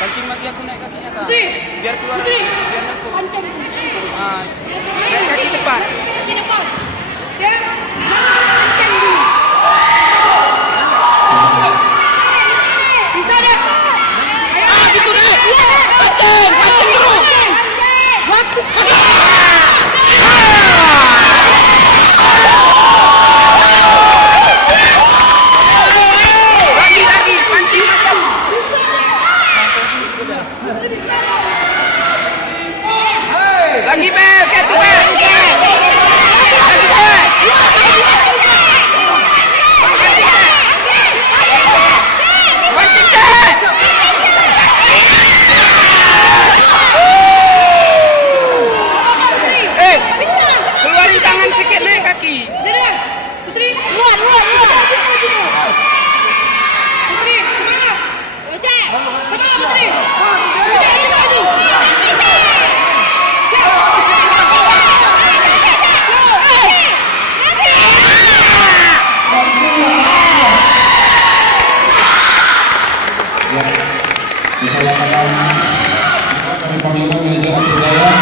Pancing lagi aku naik kakinya Kak. Putri. Biar keluar. Putri. Biar nyangkut. Pancing. Naik kaki depan. Kaki depan. Ya. Pancing dulu. Bisa deh. Ah, gitu deh. Pancing, pancing dulu. Waktu. Lagi, pancing aja. Lagi Bel, gitu Bel. Lagi Bel. Pancing deh. Keluarin tangan sedikit, naik kaki. Putri, luar. Putri, semangat. Ojek, semangat Putri. Putri, maju. Kita lakukan kami pamit manajer Persebaya.